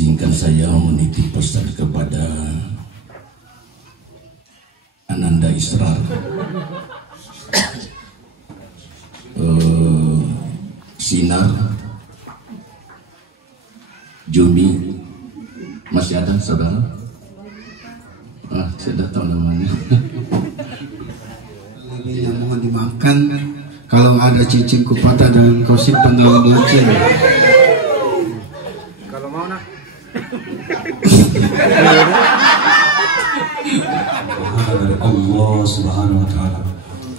Izinkan saya menitip pesan kepada Ananda Israr, Sinar, Jumi. Masih ada saudara? Sudah tahu namanya. Yang mohon dimaafkan kalau ada cicing kupatah dan kau simpan dalam laci. Kalau mau nak. Allah Subhanahu wa taala.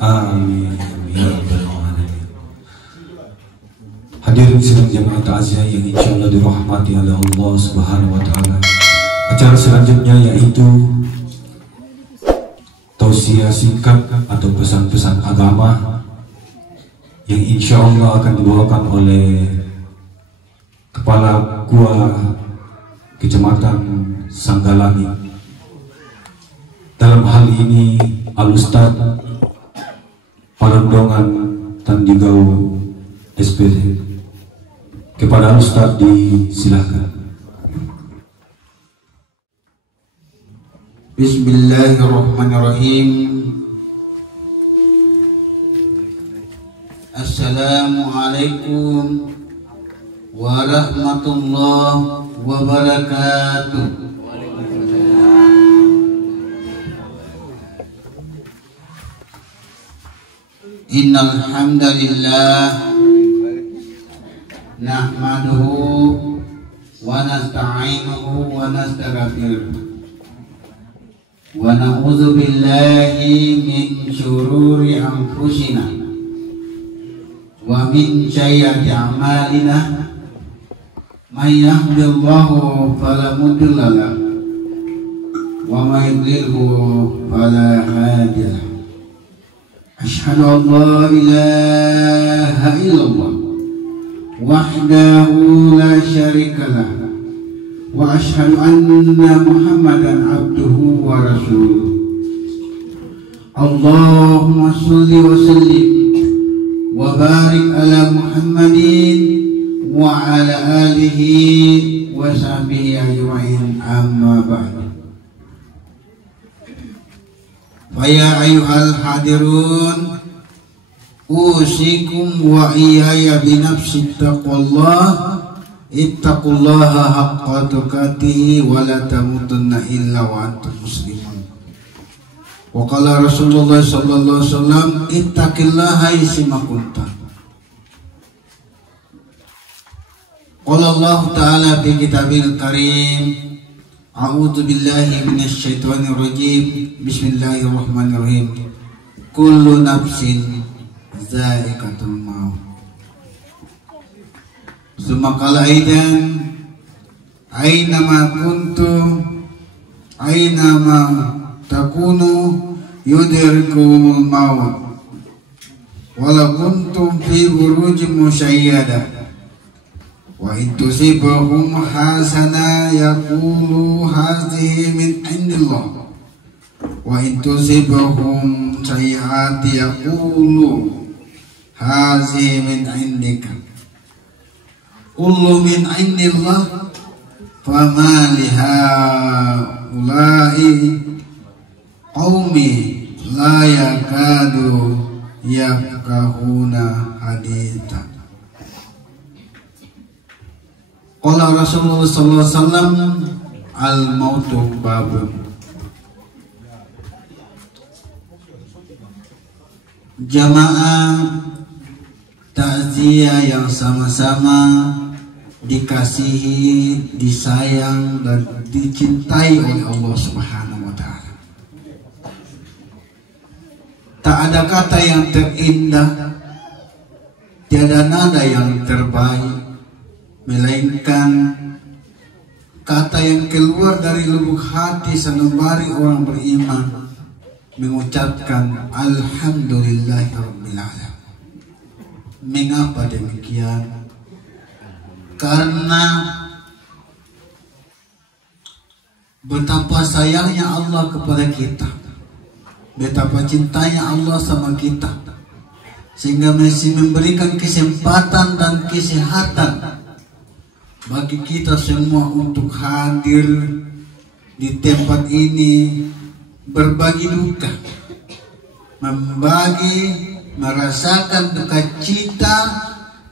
Amin ya rabbal alamin. Hadirin sidang jemaah takziah yang insyaallah dirahmati oleh Allah Subhanahu wa taala. Acara selanjutnya yaitu tausiah singkat atau pesan-pesan agama yang insyaallah akan dibawakan oleh Kepala Gua Kecamatan Sanggalangi. Dalam hal ini Al-Ustaz Palondongan Tandigau SPD. Kepada Al-Ustaz disilakan. Bismillahirrahmanirrahim. Assalamualaikum warahmatullahi wabarakatuh. Innal hamdalillah nahmaduhu wa nasta'inuhu wa nastaghfiruh wa na'udzu billahi min syururi anfusina wa min sayyiati a'malina. May yahdihillahu fala mudilla lahu wa may yudlilhu fala hadiya lahu. Asyhadu an la ilaha illallah wahdahu la syarika lahu wa asyhadu anna Muhammadan abduhu wa rasuluh. Allahumma sholli wa sallim wa barik ala Muhammadin wa ala alihi wa sahbihi ajma'in, amma ba'du. Faya ayyuhal hadirun, usikum wa iyaya binafsi taqwallah. Ittaqullaha haqqa tuqatih wa la tamutunna illa wa antum muslimun. Wa qala Rasulullah sallallahu alaihi wasallam, ittaqillaha haitsuma kunta. Qala Allah ta'ala fi kitabil karim, a'udzu billahi minasy syaithanir rajim. Bismillahirrahmanirrahim. Kullu nafsin za'iqatul maut. Summa qala aidan, aynama kuntum aynama takunu yudrikumul maut wala kuntum fi burujin musyayyada wa in tusibahum hasana yaqulu hadhihi min indillah wa in tusibahum sayyi'ati yaqulu hadhihi min indika. Kullu min indillah fama lihaula'i qaumi la yakadu yafqahuna haditha. Qala Rasulullah sallallahu alaihi wasallam, al-mautu babun. Jamaah takziah yang sama-sama dikasihi, disayang dan dicintai oleh Allah Subhanahu wa taala. Tak ada kata yang terindah, tiada nada yang terbaik, melainkan kata yang keluar dari lubuk hati sanubari orang beriman, mengucapkan alhamdulillahirabbil alamin. Mengapa demikian? Karena betapa sayangnya Allah kepada kita, betapa cintanya Allah sama kita, sehingga masih memberikan kesempatan dan kesehatan bagi kita semua untuk hadir di tempat ini, berbagi duka, merasakan duka cita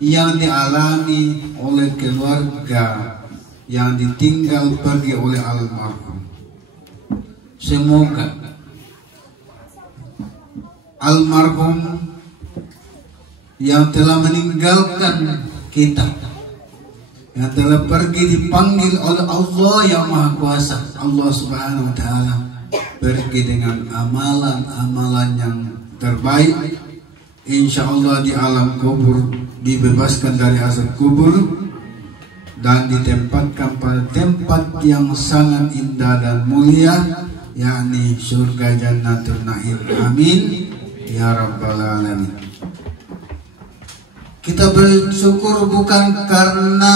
yang dialami oleh keluarga yang ditinggal pergi oleh almarhum. Semoga almarhum yang telah meninggalkan kita, yang telah pergi dipanggil oleh Allah yang Maha Kuasa, Allah Subhanahu wa Ta'ala, pergi dengan amalan-amalan yang terbaik, insya Allah di alam kubur dibebaskan dari azab kubur dan ditempatkan pada tempat yang sangat indah dan mulia, yakni surga Jannatul Na'im. Amin ya rabbal alamin. Kita bersyukur bukan karena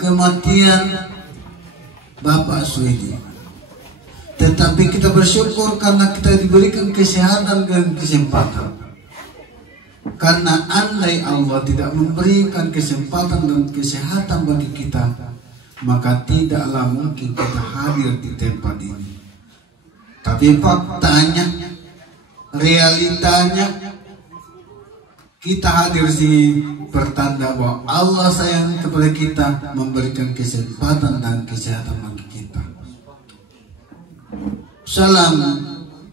kematian Bapak Suhidi, tetapi kita bersyukur karena kita diberikan kesehatan dan kesempatan. Karena andai Allah tidak memberikan kesempatan dan kesehatan bagi kita, maka tidaklah mungkin kita hadir di tempat ini. Tapi faktanya, realitanya, kita hadir di pertanda bahwa Allah sayang kepada kita, memberikan kesempatan dan kesehatan bagi kita. Salam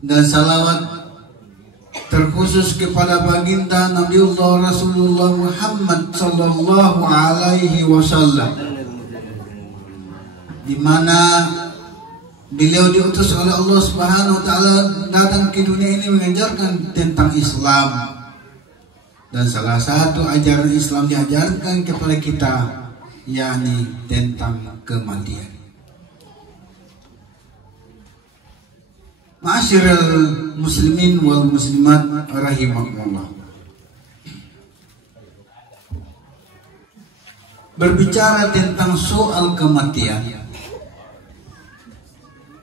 dan salawat terkhusus kepada baginda Nabiullah Rasulullah Muhammad sallallahu alaihi wasallam, di mana beliau diutus oleh Allah Subhanahu wa Ta'ala datang ke dunia ini mengajarkan tentang Islam, dan salah satu ajaran Islam diajarkan kepada kita yakni tentang kematian. Ma'asyiral muslimin wal muslimat rahimakumullah. Berbicara tentang soal kematian,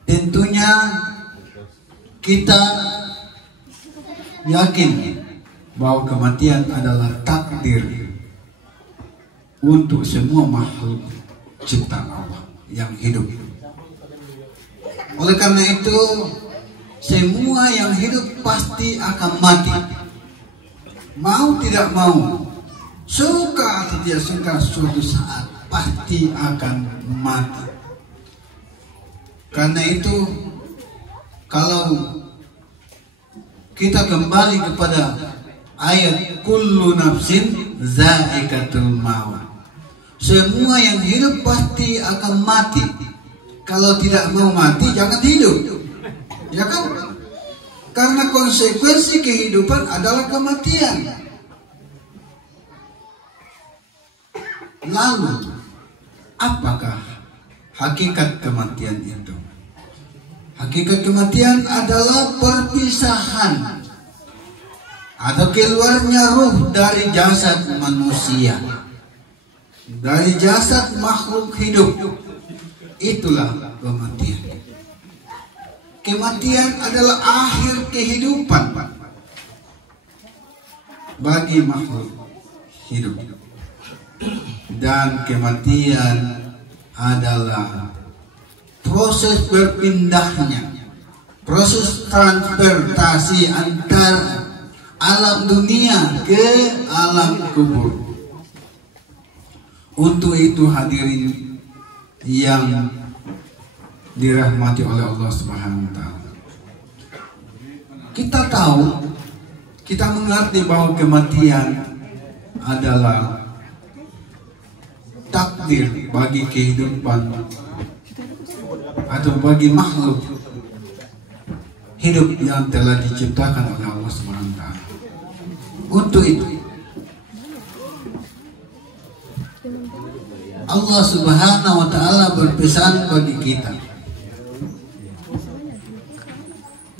tentunya kita yakin bahwa kematian adalah takdir untuk semua makhluk ciptaan Allah yang hidup. Oleh karena itu, semua yang hidup pasti akan mati. Mau tidak mau, suka atau tidak suka, suatu saat pasti akan mati. Karena itu, kalau kita kembali kepada ayat kullu nafsin za'iqatul maut, semua yang hidup pasti akan mati. Kalau tidak mau mati, jangan hidup. Ya kan? Karena konsekuensi kehidupan adalah kematian. Lalu, apakah hakikat kematian itu? Hakikat kematian adalah perpisahan atau keluarnya ruh dari jasad manusia, dari jasad makhluk hidup. Itulah kematian. Kematian adalah akhir kehidupan bagi makhluk hidup, dan kematian adalah proses berpindahnya, proses transportasi antara alam dunia ke alam kubur. Untuk itu hadirin yang dirahmati oleh Allah Subhanahu wa Ta'ala, kita tahu, kita mengerti bahwa kematian adalah takdir bagi kehidupan atau bagi makhluk hidup yang telah diciptakan oleh Allah Subhanahu wa Ta'ala. Untuk itu Allah Subhanahu wa Ta'ala berpesan bagi kita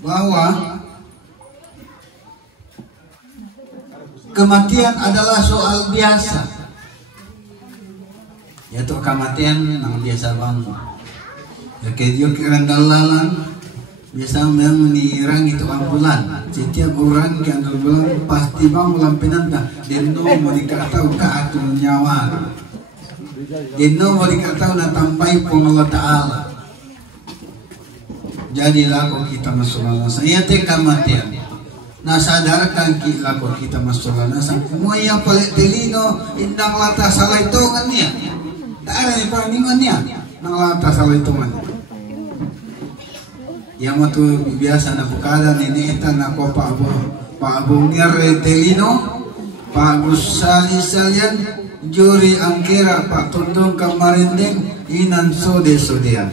bahwa kematian adalah soal biasa. Yaitu kematian yang biasa banget. Ya kayak kerendalan biasa memang menirang itu ambulan. Setiap orang yang ambulan pasti bang ulang penanda dan mau dikata uka atur nyawa. Dino mau dikatakan na tampai pun Allah Ta'ala. Jadilah kok kita masuk lanasa. Iya teh kamatian. Nah sadarkan kita kok kita masuk lanasa. Semua yang paling delino indang lata salah itu kan ya. Tak ada yang paling ya. Nang lata salah itu kan. Yang waktu biasa na bukada ini kita nak Pak Abu Ngere delino, Pak Gus Salian, Juri Angkira, Pak Tundung Kamarindeng, Inan Sode-sodean.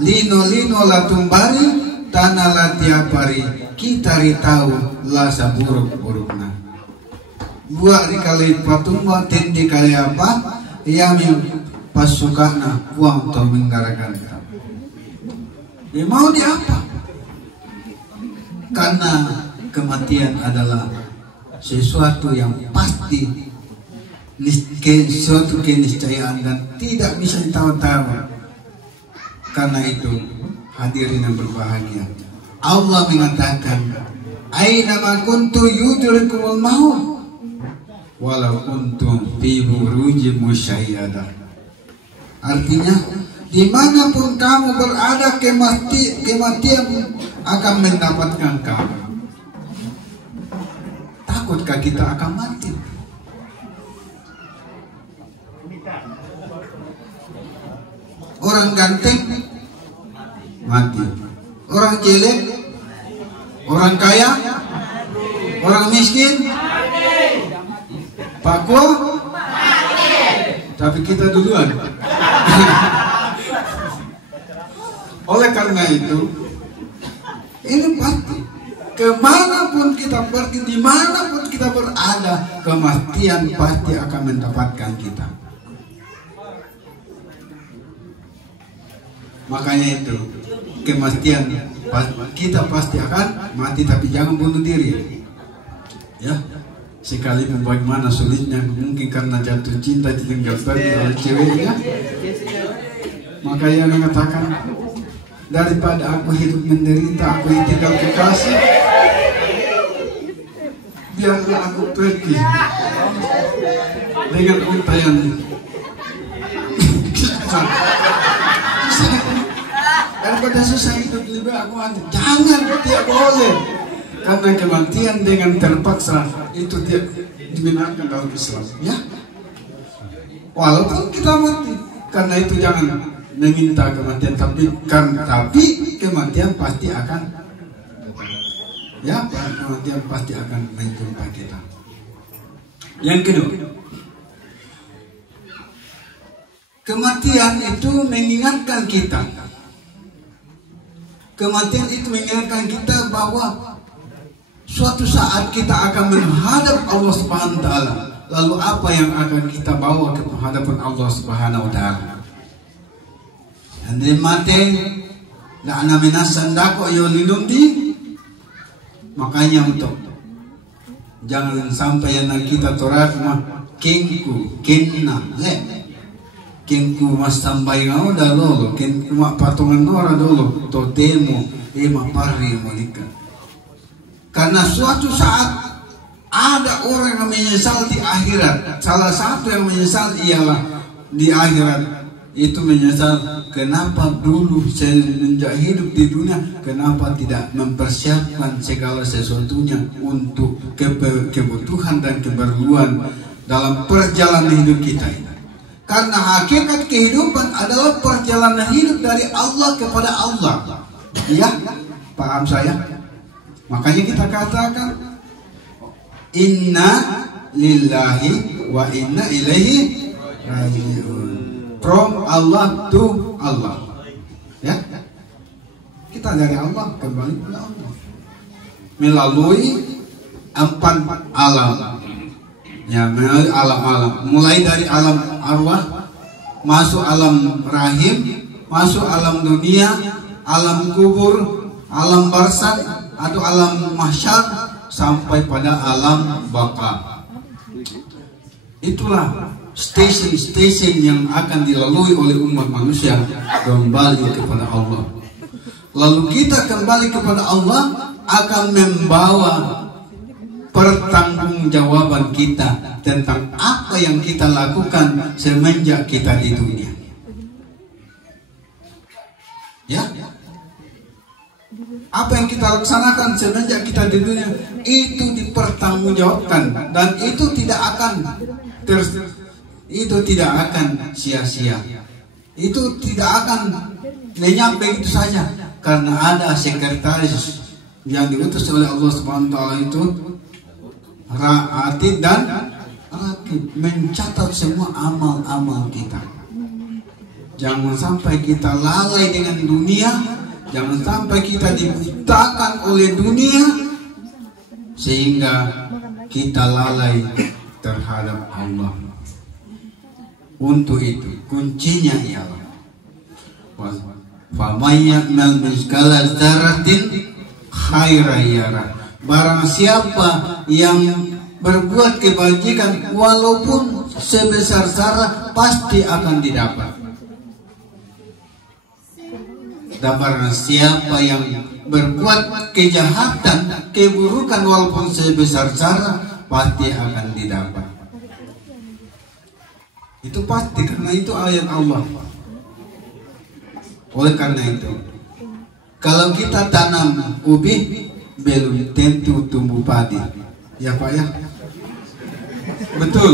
Lino latumbari, tanah latiapari, kita ritau lasa buruk-burukna. Buat dikali patumba, tendi kali apa, yami pasukana, uang to menggarakan. Mau di apa? Karena kematian adalah sesuatu yang pasti, suatu keniscayaan dan tidak bisa ditawar-tawar. Karena itu hadirin yang berbahagia, Allah mengatakan, "Aina ma kuntu yudrikumul maut walau kuntum fi burujin musyayyadah." Artinya, dimanapun kamu berada, kematian akan mendapatkan kamu. Takutkah kita akan mati? Orang ganteng mati, orang jelek, orang kaya, orang miskin, Pak Gua, tapi kita duluan. Oleh karena itu, ini pasti kemanapun kita pergi, dimanapun kita berada, kematian pasti akan mendapatkan kita. Makanya itu, kematian kita pasti akan mati, tapi jangan bunuh diri. Ya, sekalipun bagaimana sulitnya, mungkin karena jatuh cinta ditinggal pergi oleh ceweknya, maka ia mengatakan, daripada aku hidup menderita, aku tinggal kekasih, biarlah aku pergi dengan untayan. Daripada susah hidup lebih aku mati. Jangan, tidak boleh. Karena kematian dengan terpaksa itu tidak dibenarkan dalam Islam. Ya, walaupun kita mati, karena itu jangan meminta kematian, tapi kematian pasti akan, ya, kematian pasti akan menjumpa kita. Yang kedua, kematian itu mengingatkan kita. Kematian itu mengingatkan kita bahwa suatu saat kita akan menghadap Allah Subhanahu wa Ta'ala. Lalu apa yang akan kita bawa ke hadapan Allah Subhanahu wa Ta'ala? Andai mati, nak naminasan dako yo lilundi. Makanya untuk jangan sampai yang kita torak mah kengku, kenna, kengku mas sampai ngau dah lolo, kengku mak patungan nora dulu, totemo, pari malika. Karena suatu saat ada orang yang menyesal di akhirat. Salah satu yang menyesal ialah di akhirat. Itu menyesal, kenapa dulu saya menjak hidup di dunia, kenapa tidak mempersiapkan segala sesuatunya untuk kebutuhan dan keperluan dalam perjalanan hidup kita. Karena hakikat kehidupan adalah perjalanan hidup dari Allah kepada Allah. Ya, paham saya? Makanya kita katakan, inna lillahi wa inna ilaihi raji'un. From Allah to Allah. Ya, kita dari Allah kembali kepada Allah melalui 4 alam. Ya, melalui alam-alam. Mulai dari alam arwah, masuk alam rahim, masuk alam dunia, alam kubur, alam barzakh atau alam mahsyar, sampai pada alam baka. Itulah stasiun-stasiun yang akan dilalui oleh umat manusia kembali kepada Allah. Lalu kita kembali kepada Allah akan membawa pertanggungjawaban kita tentang apa yang kita lakukan semenjak kita di dunia. Ya, apa yang kita laksanakan semenjak kita di dunia itu dipertanggungjawabkan, dan itu tidak akan sia-sia. Itu tidak akan lenyap begitu saja, karena ada sekretaris yang diutus oleh Allah Subhanahu wa taala itu, Atid dan Raqib, mencatat semua amal-amal kita. Jangan sampai kita lalai dengan dunia, jangan sampai kita dibutakan oleh dunia sehingga kita lalai terhadap Allah. Untuk itu kuncinya ialah faman ya'mal mithqala dzarratin khairan yarah. Barang siapa yang berbuat kebajikan walaupun sebesar zarah, pasti akan didapat. Dan barang siapa yang berbuat kejahatan, keburukan walaupun sebesar zarah, pasti akan didapat. Itu pasti, karena itu ayat Allah. Oleh karena itu, kalau kita tanam ubi, belum tentu tumbuh padi. Ya Pak ya? Betul?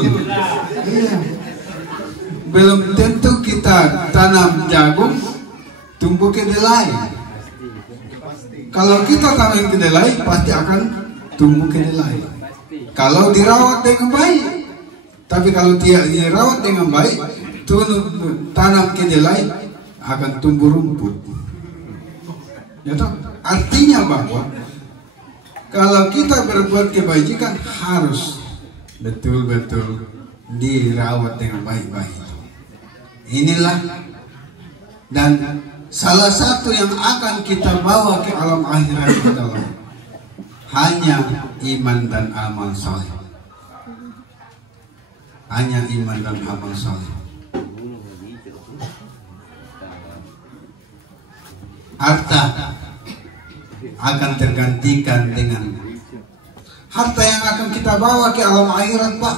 Iya. Belum tentu kita tanam jagung tumbuh kedelai. Kalau kita tanam kedelai, pasti akan tumbuh kedelai. Kalau dirawat dengan baik. Tapi kalau tidak dirawat dengan baik, tanam kedelai akan tumbuh rumput. Ya toh? Artinya bahwa kalau kita berbuat kebajikan harus betul-betul dirawat dengan baik-baik. Inilah, dan salah satu yang akan kita bawa ke alam akhirat adalah hanya iman dan amal saleh. Hanya iman dan amal saleh. Harta akan tergantikan dengan harta yang akan kita bawa ke alam akhirat, Pak.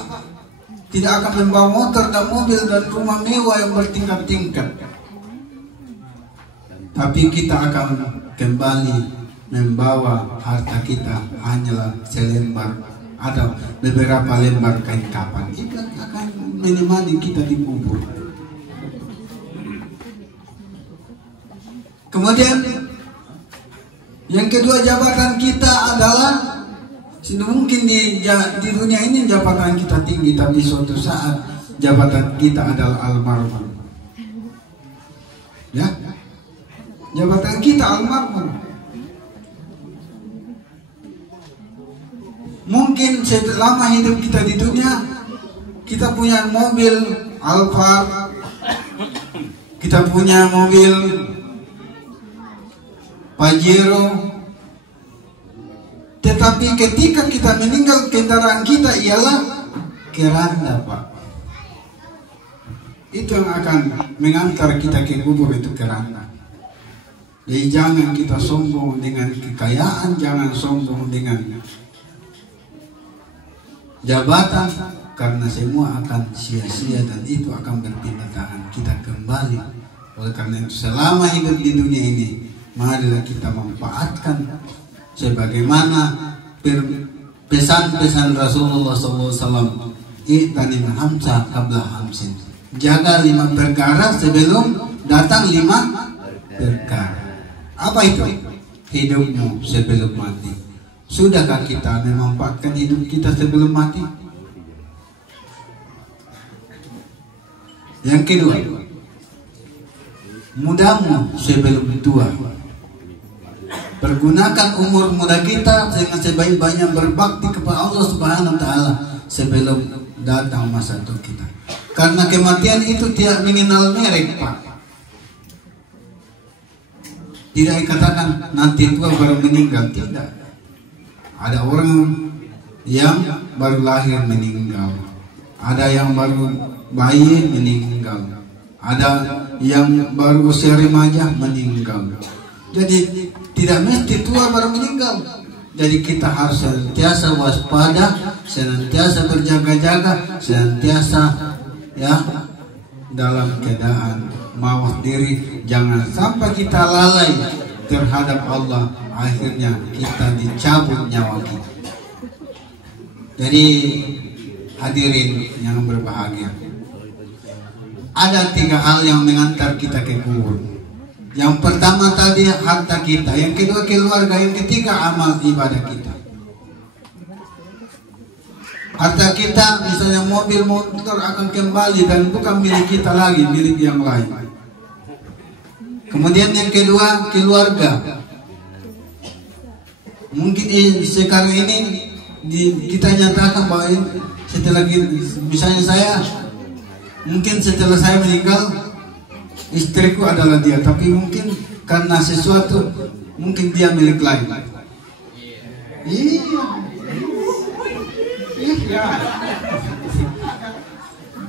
Tidak akan membawa motor dan mobil dan rumah mewah yang bertingkat-tingkat, tapi kita akan kembali membawa harta kita hanyalah selembar, ada beberapa lembar kain kapan. Itu akan menemani kita di kubur. Kemudian yang kedua, jabatan kita adalah, mungkin di dunia ini jabatan kita tinggi, tapi suatu saat jabatan kita adalah almarhum. Ya, jabatan kita almarhum. Mungkin selama hidup kita di dunia, kita punya mobil Alphard, kita punya mobil Pajero, tetapi ketika kita meninggal, kendaraan kita ialah keranda, Pak. Itu yang akan mengantar kita ke kubur, itu keranda. Jadi jangan kita sombong dengan kekayaan, jangan sombong dengan jabatan, karena semua akan sia-sia dan itu akan berpindah tangan. Kita kembali. Oleh karena itu, selama hidup di dunia ini, marilah kita manfaatkan sebagaimana pesan-pesan Rasulullah SAW. I'tanim hamsa qabla hamsin. Jaga 5 perkara sebelum datang 5 perkara. Apa itu? Hidupmu sebelum mati. Sudahkah kita memanfaatkan hidup kita sebelum mati? Yang kedua, mudamu sebelum tua. Pergunakan umur muda kita dengan sebaik-baiknya berbakti kepada Allah Subhanahu wa taala sebelum datang masa tua kita. Karena kematian itu tidak mengenal merek, Pak. Tidak dikatakan nanti tua baru meninggal, tidak. Ada orang yang baru lahir meninggal, ada yang baru bayi meninggal, ada yang baru usia remaja meninggal. Jadi tidak mesti tua baru meninggal. Jadi kita harus senantiasa waspada, senantiasa berjaga-jaga, senantiasa ya dalam keadaan mawas diri. Jangan sampai kita lalai terhadap Allah, akhirnya kita dicabut nyawa kita. Jadi hadirin yang berbahagia, ada 3 hal yang mengantar kita ke kubur. Yang pertama tadi harta kita, yang kedua keluarga, yang ketiga amal ibadah kita. Harta kita misalnya mobil motor akan kembali dan bukan milik kita lagi, milik yang lain. Kemudian yang kedua keluarga. Mungkin sekarang ini kita nyatakan bahwa setelah misalnya saya, mungkin setelah saya meninggal istriku adalah dia, tapi mungkin karena sesuatu mungkin dia milik lain. Iya.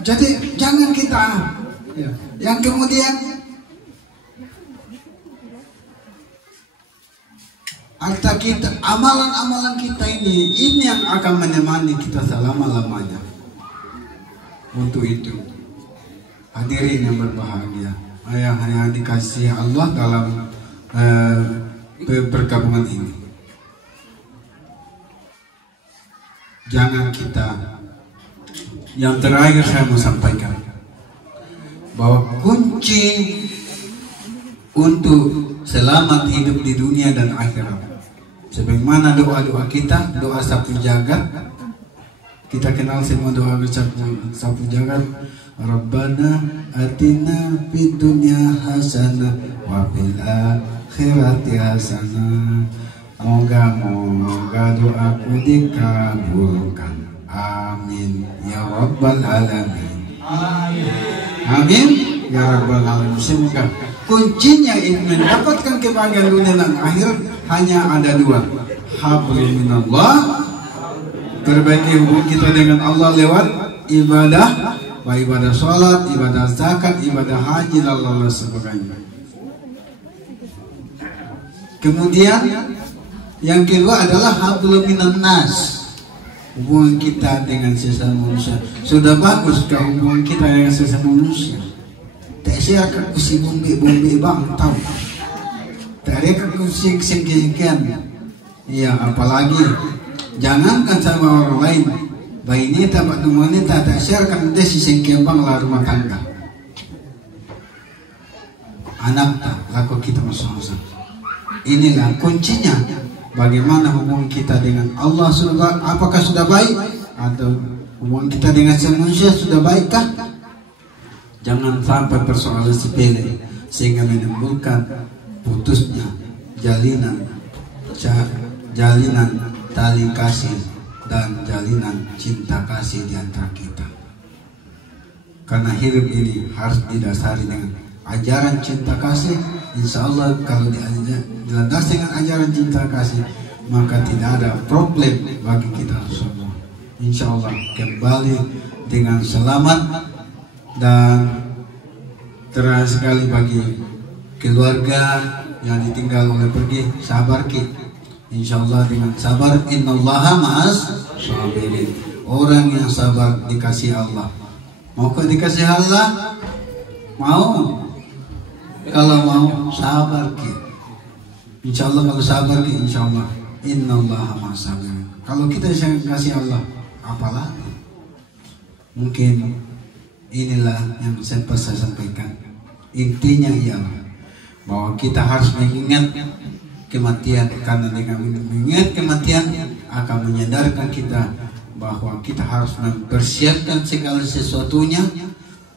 Jadi jangan kita yang kemudian harta kita, amalan-amalan kita ini yang akan menemani kita selama-lamanya. Untuk itu hadirin yang berbahagia, yang dikasihi Allah dalam pergabungan ini, jangan kita, yang terakhir saya mau sampaikan bahwa kunci untuk selamat hidup di dunia dan akhirat, sebagaimana doa-doa kita, doa sapu jagat, kita kenal semua doa sapu jagat. Rabbana atina fid dunya hasanah wa fil akhirati hasanah. Moga-moga doaku dikabulkan. Amin ya rabbal alamin. Amin ya rabbal alamin. Semoga kuncinya mendapatkan kebahagiaan dunia dan akhirat hanya ada 2. Hablum minallah, perbaiki hubungan kita dengan Allah lewat ibadah, ibadah sholat, ibadah zakat, ibadah haji, dan lain sebagainya. Kemudian yang kedua adalah hablum minan nas, hubungan kita dengan sesama manusia. Sudah bagus ke hubungan kita dengan sesama manusia. Tak saya akan kusi bombe bang tahu. Tak ada kusi sengkian. Iya, apalagi jangankan sama orang lain. Bayi ini tak teman tak share kan dia si sengkian bang lah rumah tangga. Anak tak laku kita masing-masing. Inilah kuncinya. Bagaimana hubungan kita dengan Allah sudah, apakah sudah baik, atau hubungan kita dengan manusia sudah baikkah? Jangan sampai persoalan sepele sehingga menimbulkan putusnya jalinan tali kasih dan jalinan cinta kasih di antara kita. Karena hidup ini harus didasari dengan ajaran cinta kasih. Insya Allah kalau dilandasi dengan ajaran cinta kasih, maka tidak ada problem bagi kita semua. Insya Allah kembali dengan selamat. Dan terakhir sekali bagi keluarga yang ditinggal oleh pergi, sabar ki. Insya Allah dengan sabar, innallaha ma'as sabirin. Orang yang sabar dikasih Allah. Mau kau dikasih Allah? Mau? Kalau mau sabar ki. Insya Allah kalau sabar ki, insya Allah innallaha ma'as sabirin. Kalau kita kasih Allah, apalagi? Mungkin inilah yang sempat saya sampaikan. Intinya ialah bahwa kita harus mengingat kematian, karena dengan mengingat kematian akan menyadarkan kita bahwa kita harus mempersiapkan segala sesuatunya,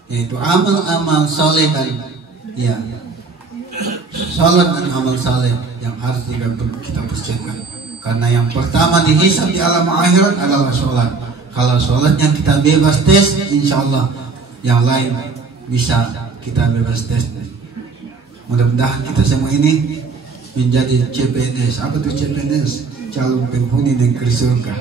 yaitu amal-amal saleh dan salat dan amal saleh yang harus kita persiapkan. Karena yang pertama dihisab di alam akhirat adalah sholat. Kalau sholatnya kita bebas tes, insya Allah yang lain bisa kita bebas tes. Mudah-mudahan kita semua ini menjadi CPNS. Apa tuh CPNS? Calon penghuni negeri surga.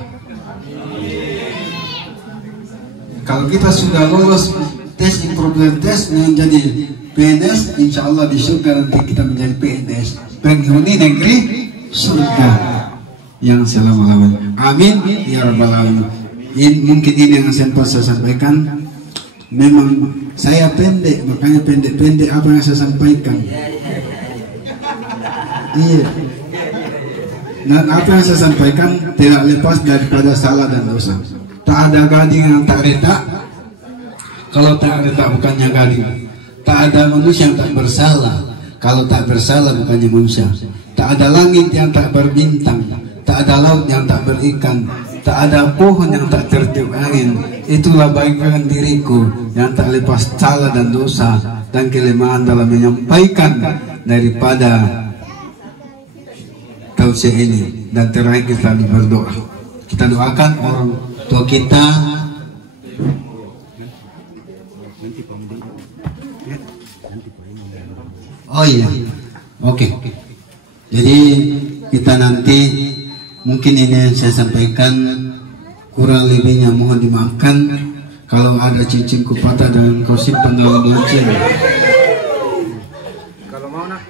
Kalau kita sudah lolos tes improper tes menjadi PNS, insya Allah di surga nanti kita menjadi PNS, penghuni negeri surga. yang selama-lamanya. Amin ya rabbal alamin. Mungkin ini yang sempat saya sampaikan. Memang saya pendek, makanya pendek-pendek apa yang saya sampaikan. Iya. Dan apa yang saya sampaikan tidak lepas daripada salah dan dosa. Tak ada gading yang tak retak. Kalau tak retak bukannya gading. Tak ada manusia yang tak bersalah. Kalau tak bersalah bukannya manusia. Tak ada langit yang tak berbintang. Tak ada laut yang tak berikan. Tak ada pohon yang tak tertiup angin. Itulah bagian diriku yang tak lepas salah dan dosa dan kelemahan dalam menyampaikan daripada tausiah ini. Dan terakhir kita berdoa. Kita doakan orang tua kita. Oh iya, oke. Jadi kita nanti mungkin ini yang saya sampaikan, kurang lebihnya mohon dimaafkan. Kalau ada cincinku patah dan kau simpan dalam lancin. Kalau mau nak.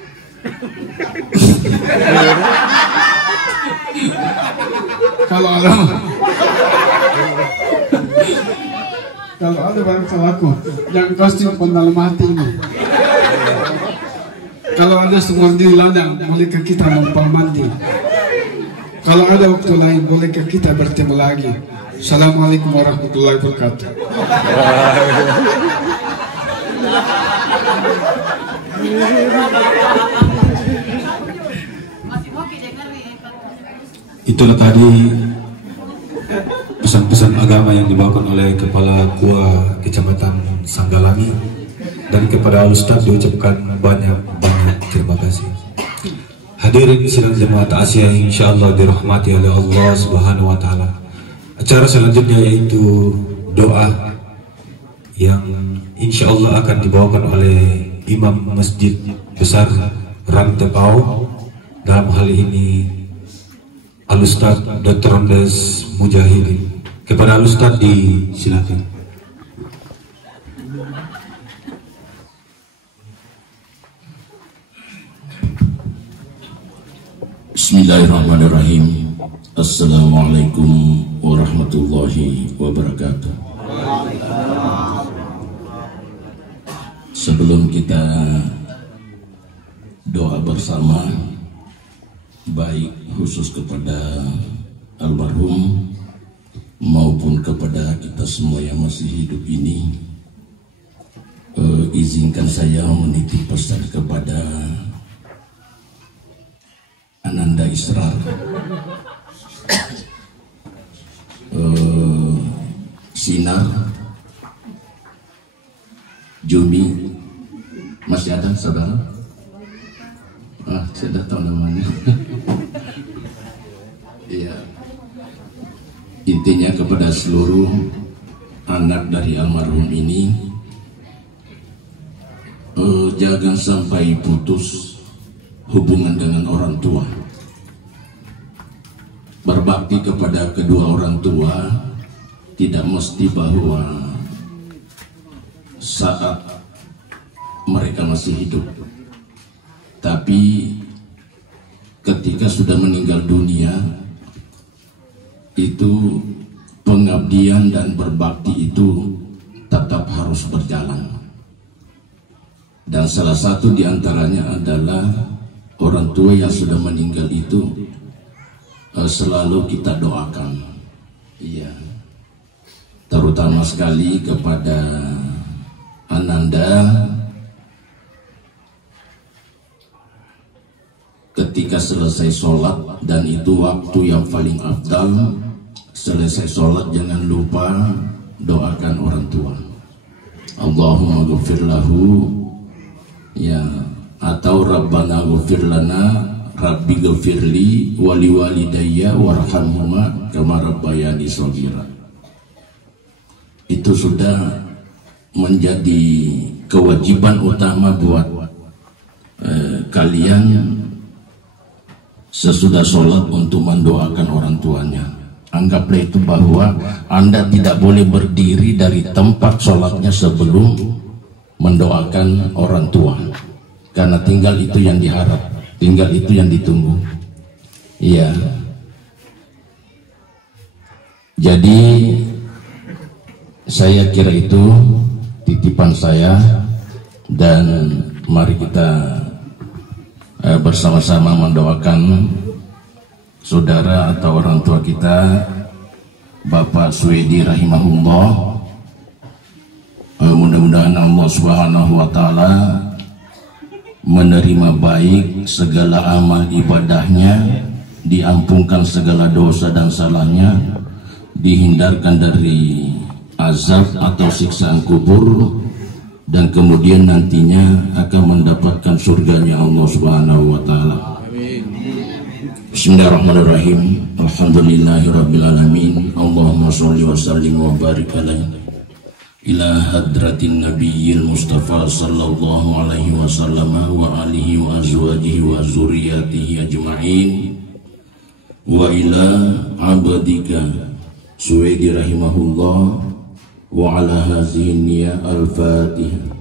Kalau ada barang salahku yang kau simpan dalam hati ini. Kalau ada semua di ladang, bolehkah kita numpang mandi? Kalau ada waktu lain, bolehkah kita bertemu lagi? Assalamualaikum warahmatullahi wabarakatuh. Itulah tadi pesan-pesan agama yang dibawakan oleh Kepala KUA Kecamatan Sanggalangi. Dan kepada Ustaz diucapkan banyak terima kasih. Hadirin sidang jemaat Asia insyaallah dirahmati oleh Allah Subhanahu wa taala. Acara selanjutnya yaitu doa yang insyaallah akan dibawakan oleh Imam Masjid Besar Rantepau. Dalam hal ini Al-Ustaz Dr. Andes Mujahidin. Kepada Al-Ustaz disilakan. Bismillahirrahmanirrahim. Assalamualaikum warahmatullahi wabarakatuh. Sebelum kita doa bersama, baik khusus kepada almarhum maupun kepada kita semua yang masih hidup ini, izinkan saya menitip pesan kepada Ananda Israr, Sinar, Jumi, masih ada saudara? Saya dah tahu namanya. Iya. Intinya kepada seluruh anak dari almarhum ini, jangan sampai putus hubungan dengan orang tua. Berbakti kepada kedua orang tua tidak mesti bahwa saat mereka masih hidup, tapi ketika sudah meninggal dunia, itu pengabdian dan berbakti itu tetap harus berjalan. Dan salah satu diantaranya adalah orang tua yang sudah meninggal itu selalu kita doakan. Iya. Terutama sekali kepada Ananda, ketika selesai sholat, dan itu waktu yang paling afdal, selesai sholat jangan lupa doakan orang tua. Allahumma ghafir lahu, ya, atau Rabbana ghafir lana, Rabbi ghafirli wali walidayya warhamhuma kama rabbayani shaghira. Itu sudah menjadi kewajiban utama buat kalian sesudah sholat untuk mendoakan orang tuanya. Anggaplah itu bahwa Anda tidak boleh berdiri dari tempat sholatnya sebelum mendoakan orang tua, karena tinggal itu yang diharap, tinggal itu yang ditunggu. Iya. Jadi saya kira itu titipan saya, dan mari kita bersama-sama mendoakan saudara atau orang tua kita, Bapak Suwedi rahimahullah. Mudah-mudahan Allah Subhanahu wa taala menerima baik segala amal ibadahnya, diampunkan segala dosa dan salahnya, dihindarkan dari azab atau siksaan kubur, dan kemudian nantinya akan mendapatkan surganya Allah Subhanahu wa taala. Bismillahirrahmanirrahim. Alhamdulillahirabbil alamin. Allahumma shalli wa sallim wa barik alaihi ila hadratin nabiyil mustafa sallallahu alaihi wasallam wa alihi wa azwajihi wa zurriyatihi ajma'in wa ila abadika Suwedi rahimahullah wa ala hazihi niyya al-fatihah.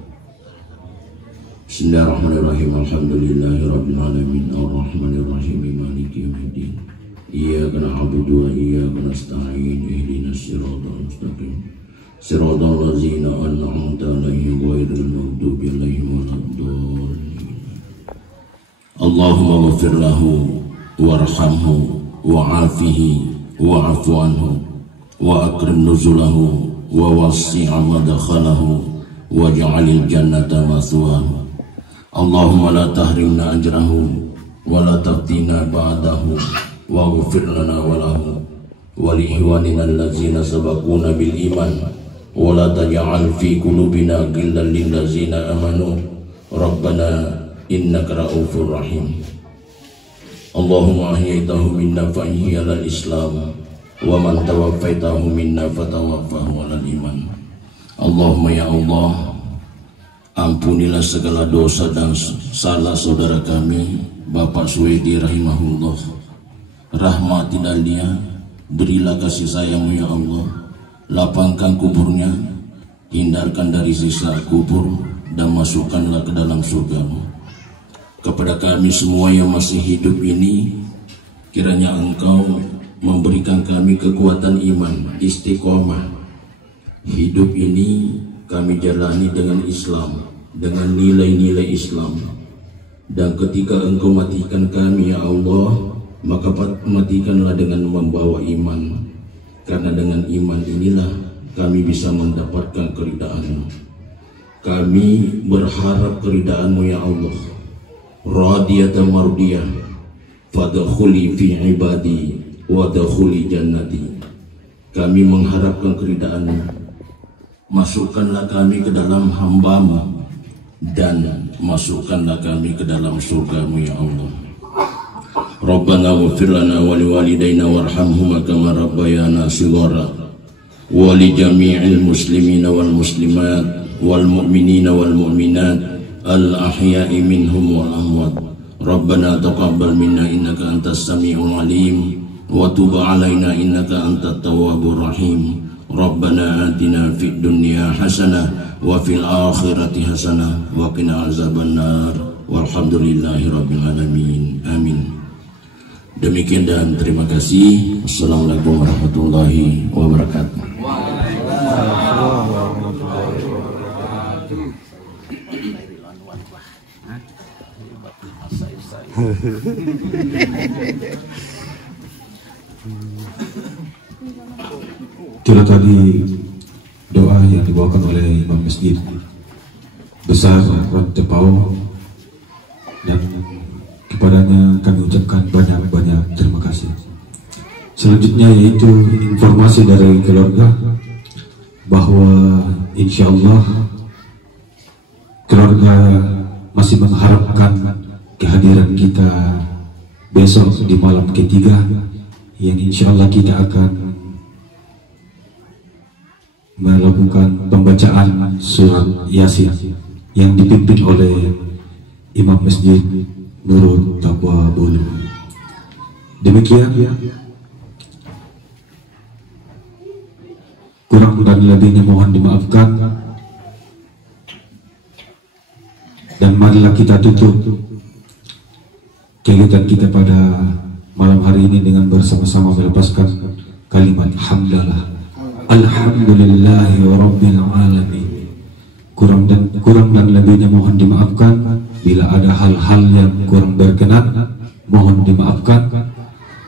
Bismillahirrahmanirrahim. Alhamdulillahirabbil alamin arrahmanirrahim maliki yaumiddin iyyaka na'budu wa iyyaka nasta'in ihdinas siratal mustaqim siratal ladzina an'amta 'alaihim ghairil maghdubi 'alaihim waladdallin. Allahumma ighfir lahu warhamhu wa'afihi wa'fu anhu wa akrim nuzulahu wa wasi' madkhalahu waj'alil jannata mathwahu. Allahumma la tahrimna ajrahu wa la taftina ba'dahu waghfir lana wa lahu wa li ikhwanina allazina sabaquna bil iman wa la taj'al fi qulubina ghillan lil ladzina amanu rabbana innaka ra'ufur rahim. Allahumma ahyaitahu minna fa ahya al islam wa man tawaffaitahu minna fatawaffahu alal iman. Allahumma ya Allah, ampunilah segala dosa dan salah saudara kami Bapak Suwedi rahimahullah. Rahmatilah dia, berilah kasih sayangmu ya Allah, lapangkan kuburnya, hindarkan dari siksa kubur, dan masukkanlah ke dalam surgamu. Kepada kami semua yang masih hidup ini, kiranya Engkau memberikan kami kekuatan iman, istiqomah. Hidup ini kami jalani dengan Islam, dengan nilai-nilai Islam. Dan ketika Engkau matikan kami ya Allah, maka matikanlah dengan membawa iman. Karena dengan iman inilah kami bisa mendapatkan keridaan-Mu. Kami berharap keridaan-Mu ya Allah. Radiyatan mardiyah, fadkhuli fi ibadi wadakhuli jannati. Kami mengharapkan keridaan-Mu. Masukkanlah kami ke dalam hamba-Mu, dan masukkanlah kami ke dalam surga-Mu ya Allah. Rabbana ighfir lana wa liwalidayna warhamhuma kama rabbayana shighara wa li jami'il muslimina wal muslimat wal mu'minina wal mu'minat al ahya'i minhum wal amwat. Rabbana taqabbal minna innaka antas sami'ul alim wa tub 'alaina innaka antat tawwabur rahim. Rabbana atina fid dunya hasanah wa fil akhirati hasanah wa qina azabannar. Walhamdulillahi rabbil alamin. Amin. Demikian dan terima kasih. Assalamualaikum warahmatullahi wabarakatuh. Kira tadi doa yang dibawakan oleh Imam Masjid Besar Rat Tepau, dan kepadanya kami ucapkan banyak-banyak terima kasih. Selanjutnya yaitu informasi dari keluarga bahwa insya Allah keluarga masih mengharapkan kehadiran kita besok di malam ketiga, yang insya Allah kita akan melakukan pembacaan surat Yasin yang dipimpin oleh Imam Masjid Nurul Taqwa Bolu. Demikian, kurang dan lebihnya mohon dimaafkan, dan marilah kita tutup kegiatan kita pada malam hari ini dengan bersama-sama melepaskan kalimat hamdalah. Alhamdulillahi rabbil alamin. Kurang dan lebihnya mohon dimaafkan. Bila ada hal-hal yang kurang berkenan, mohon dimaafkan.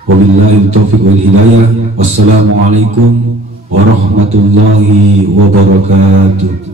Wabillahi taufiq wal hidayah. Wassalamualaikum warahmatullahi wabarakatuh.